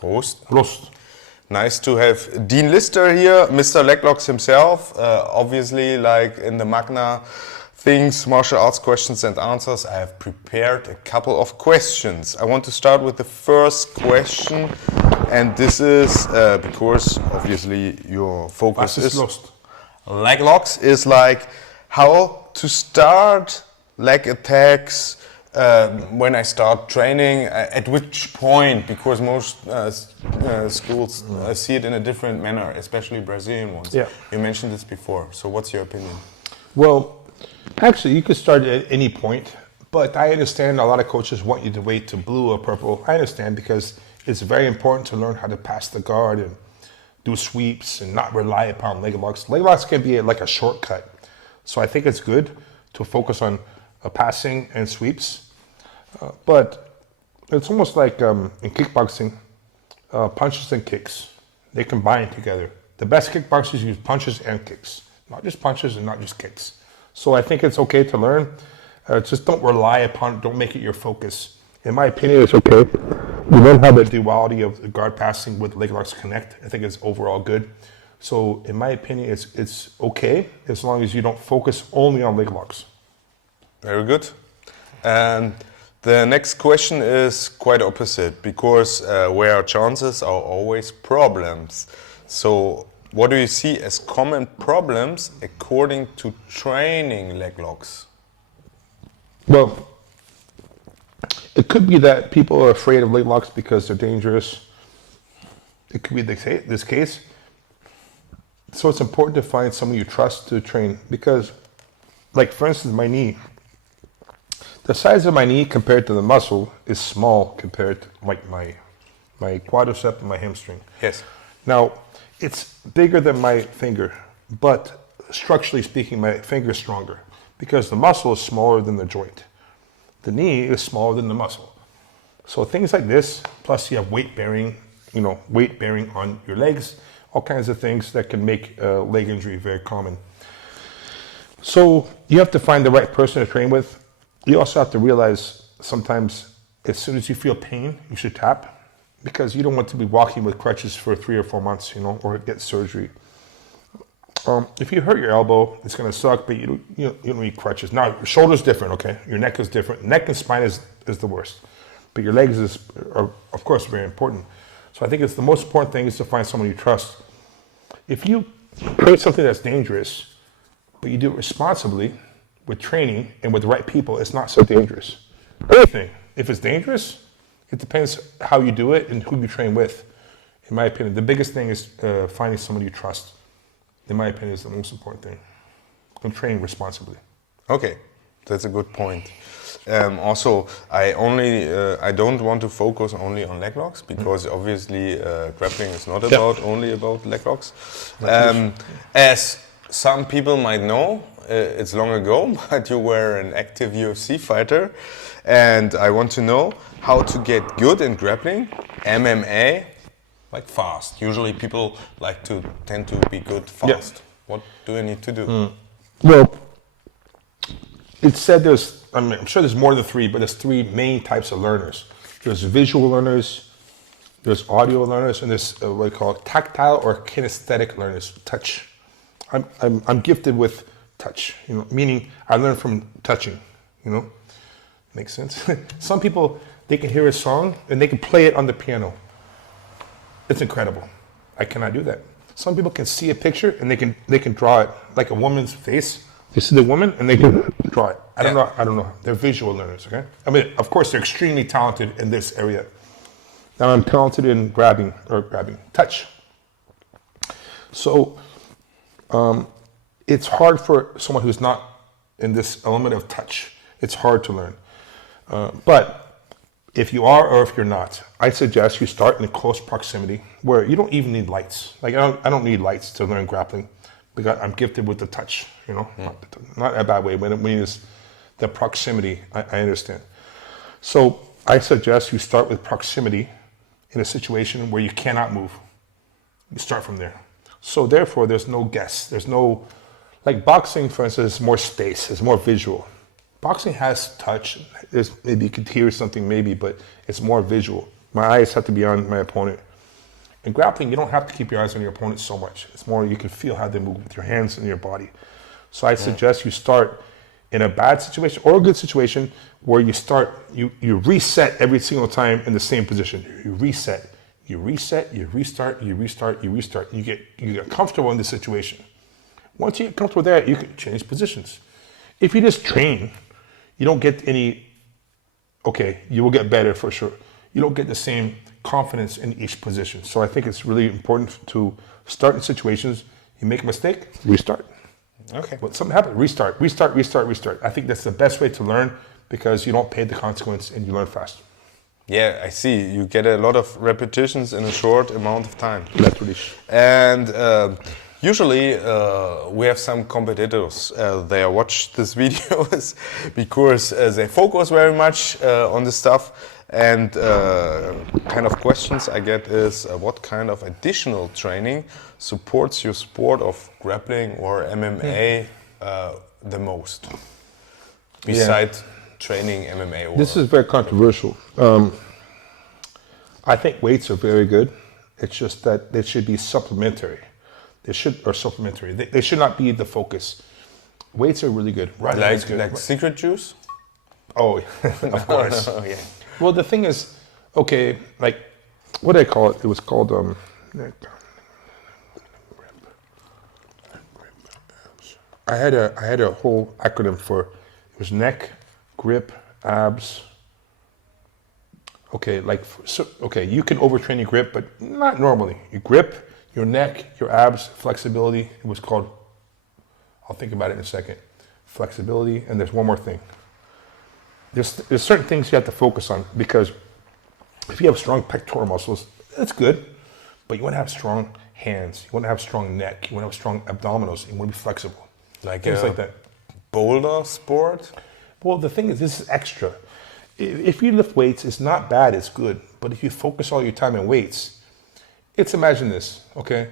Prost. Prost. Nice to have Dean Lister here, Mr. Leglocks himself. Obviously, like in the Magna things, martial arts questions and answers, I have prepared a couple of questions. I want to start with the first question, and this is because obviously your focus is lost. Leglocks is like how to start leg attacks. When I start training, at which point, because most schools see it in a different manner, especially Brazilian ones. Yeah. You mentioned this before, so what's your opinion? Well, actually, you could start at any point, but I understand a lot of coaches want you to wait to blue or purple. I understand because it's very important to learn how to pass the guard and do sweeps and not rely upon leg locks. Leg locks can be like a shortcut. So I think it's good to focus on passing and sweeps. But it's almost like in kickboxing, punches and kicks. They combine together. The best kickboxers use punches and kicks, not just punches and not just kicks. So I think it's okay to learn. Just don't rely upon it. Don't make it your focus. In my opinion, it's okay. You learn how the duality of the guard passing with leg locks connect. I think it's overall good. So in my opinion, it's okay as long as you don't focus only on leg locks. Very good. And the next question is quite opposite, because where chances are always problems. So what do you see as common problems according to training leg locks? Well, it could be that people are afraid of leg locks because they're dangerous. It could be this case. So it's important to find someone you trust to train, because, like for instance, my knee. The size of my knee compared to the muscle is small compared to like my quadricep and my hamstring. Yes. Now, it's bigger than my finger, but structurally speaking, my finger is stronger because the muscle is smaller than the joint. The knee is smaller than the muscle. So things like this, plus you have weight bearing on your legs, all kinds of things that can make leg injury very common. So you have to find the right person to train with. You also have to realize sometimes as soon as you feel pain, you should tap, because you don't want to be walking with crutches for 3 or 4 months, or get surgery. If you hurt your elbow, it's going to suck, but you don't need crutches. Now, your shoulder's different, okay? Your neck is different. Neck and spine is the worst. But your legs are, of course, very important. So I think it's the most important thing is to find someone you trust. If you create something that's dangerous, but you do it responsibly, with training and with the right people, it's not so dangerous. Anything, if it's dangerous, it depends how you do it and who you train with. In my opinion, the biggest thing is finding someone you trust. In my opinion, is the most important thing. And training responsibly. Okay, that's a good point. Also, I don't want to focus only on leg locks, because obviously grappling is not only about leg locks. As some people might know, it's long ago, but you were an active UFC fighter, and I want to know how to get good in grappling, MMA, like fast. Usually people tend to be good fast. Yeah. What do I need to do? Well, it's said I'm sure there's more than 3, but there's 3 main types of learners. There's visual learners, there's audio learners, and there's what we call tactile or kinesthetic learners, touch. I'm gifted with touch, meaning I learn from touching, Makes sense? Some people, they can hear a song and they can play it on the piano. It's incredible. I cannot do that. Some people can see a picture and they can draw it like a woman's face. They see the woman and they can draw it. I don't know. They're visual learners, okay? I mean, of course, they're extremely talented in this area. Now I'm talented in grabbing, touch. So, it's hard for someone who's not in this element of touch. It's hard to learn. But if you are or if you're not, I suggest you start in close proximity where you don't even need lights. Like I don't need lights to learn grappling because I'm gifted with the touch, not in a bad way. When it means the proximity, I understand. So I suggest you start with proximity in a situation where you cannot move. You start from there. So therefore, there's no guess. There's no, like boxing, for instance, is more space, it's more visual. Boxing has touch. Maybe you could hear something, maybe, but it's more visual. My eyes have to be on my opponent. In grappling, you don't have to keep your eyes on your opponent so much. It's more you can feel how they move with your hands and your body. So I suggest you start in a bad situation or a good situation where you reset every single time in the same position. You reset, you restart, you restart. You get comfortable in the situation. Once you get comfortable with that, you can change positions. If you just train, you don't get any, okay, you will get better for sure. You don't get the same confidence in each position. So I think it's really important to start in situations. You make a mistake, restart. Okay. But something happened, restart. I think that's the best way to learn because you don't pay the consequence and you learn faster. Yeah, I see. You get a lot of repetitions in a short amount of time. Naturally. And usually we have some competitors. They watch these videos because they focus very much on this stuff. And kind of questions I get is what kind of additional training supports your sport of grappling or MMA the most? Besides training MMA? This is very controversial. I think weights are very good. It's just that they should be supplementary. They should not be the focus. Weights are really good. Right? Like secret juice? Oh, of course. Oh, yeah. Well, the thing is, okay, like, what did I call it? It was called, I had a whole acronym for, it was neck, grip, abs. Okay, you can overtrain your grip, but not normally. Your grip, your neck, your abs, flexibility. It was called, I'll think about it in a second. Flexibility, and there's one more thing. There's certain things you have to focus on because if you have strong pectoral muscles, that's good, but you want to have strong hands, you want to have strong neck, you want to have strong abdominals, you want to be flexible. Like things like that. Boulder sport? Well, the thing is, this is extra. If you lift weights, it's not bad, it's good, but if you focus all your time on weights, imagine this, okay?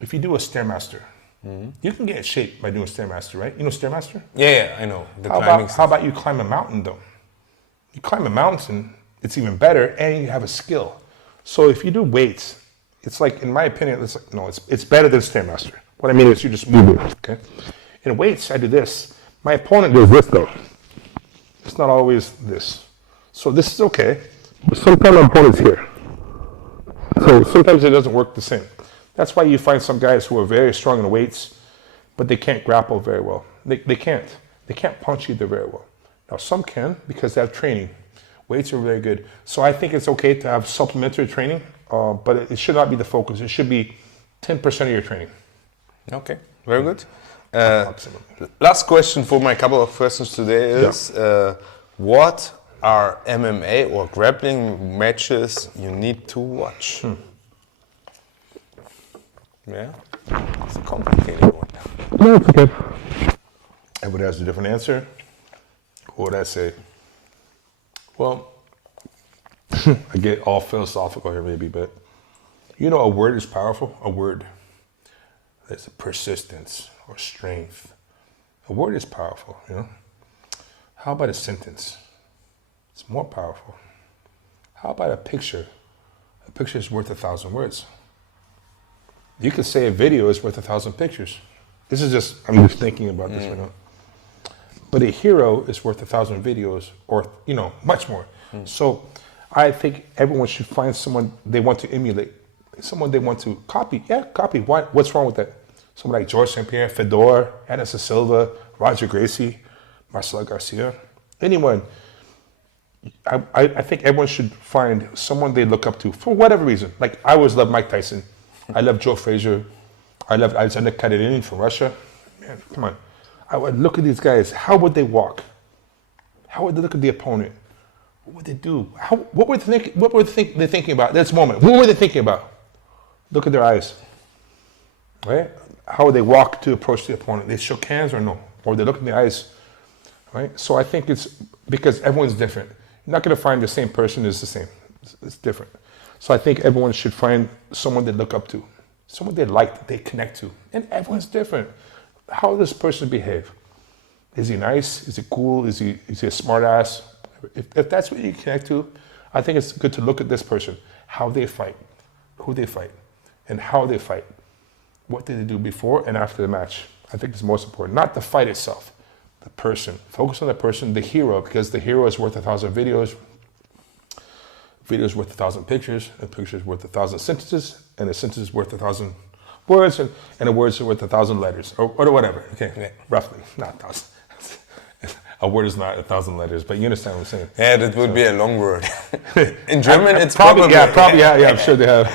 If you do a Stairmaster, you can get in shape by doing Stairmaster, right? You know Stairmaster? Yeah, I know. How about you climb a mountain, though? You climb a mountain, it's even better, and you have a skill. So if you do weights, it's like, in my opinion, it's better than Stairmaster. What I mean is you just move it, okay? In weights, I do this. My opponent does this, though. It's not always this. So this is okay, but sometimes my opponent's here. So sometimes it doesn't work the same. That's why you find some guys who are very strong in weights, but they can't grapple very well. They can't. They can't punch either very well. Now some can because they have training. Weights are very good. So I think it's okay to have supplementary training, but it should not be the focus. It should be 10% of your training. Okay, very good. Last question for my couple of questions today is, what are MMA or grappling matches you need to watch? Yeah, it's a complicated one. No, it's okay. Everybody has a different answer. What would I say? Well, I get all philosophical here maybe, but you know a word is powerful? A word. That's persistence or strength. A word is powerful, you know? How about a sentence? It's more powerful. How about a picture? A picture is worth 1,000 words. You could say a video is worth 1,000 pictures. I'm just thinking about this right now. But a hero is worth 1,000 videos or, much more. So I think everyone should find someone they want to emulate, someone they want to copy. Yeah, copy. What's wrong with that? Someone like George St. Pierre, Fedor, Anderson Silva, Roger Gracie, Marcelo Garcia, anyone. I think everyone should find someone they look up to for whatever reason. Like I always loved Mike Tyson. I love Joe Frazier. I love Alexander Karenin from Russia. Man, come on. I would look at these guys. How would they walk? How would they look at the opponent? What would they do? What were they thinking about at this moment? What were they thinking about? Look at their eyes. Right? How would they walk to approach the opponent? They shook hands or no? Or they look in the eyes? Right? So I think it's because everyone's different. You're not going to find the same person is the same. It's different. So I think everyone should find someone they look up to, someone they like, that they connect to. And everyone's different. How does this person behave? Is he nice? Is he cool? Is he a smart ass? If that's what you connect to, I think it's good to look at this person, how they fight, who they fight and how they fight. What did they do before and after the match? I think it's most important. Not the fight itself, the person. Focus on the person, the hero, because the hero is worth 1,000 videos. Videos worth 1,000 pictures, and pictures worth 1,000 sentences, and a sentence is worth 1,000 words, and a word is worth 1,000 letters, or whatever. Okay, yeah, roughly, not 1,000. A word is not 1,000 letters, but you understand what I'm saying. Yeah, that would be a long word. In German, it's probably, yeah, I'm sure they have.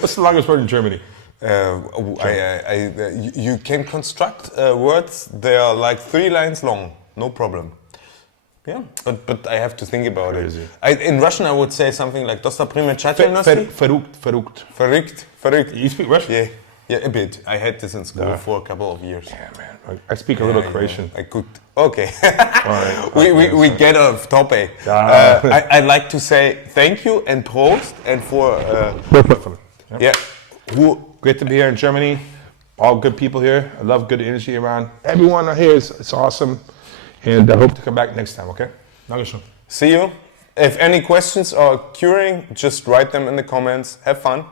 What's the longest word in Germany? You can construct words. They are like 3 lines long, no problem. Yeah, but I have to think about it. In Russian, I would say something like "Dostoprimechательnosti." Verrückt. You speak Russian? Yeah, a bit. I had this in school for a couple of years. Yeah, man. I speak a little Croatian. I could. Okay. Right. We get off topic. I'd like to say thank you and Prost and for. Yeah. Great to be here in Germany. All good people here. I love good energy around. Everyone here it's awesome. And I hope to come back next time, okay? See you. If any questions are occurring, just write them in the comments. Have fun.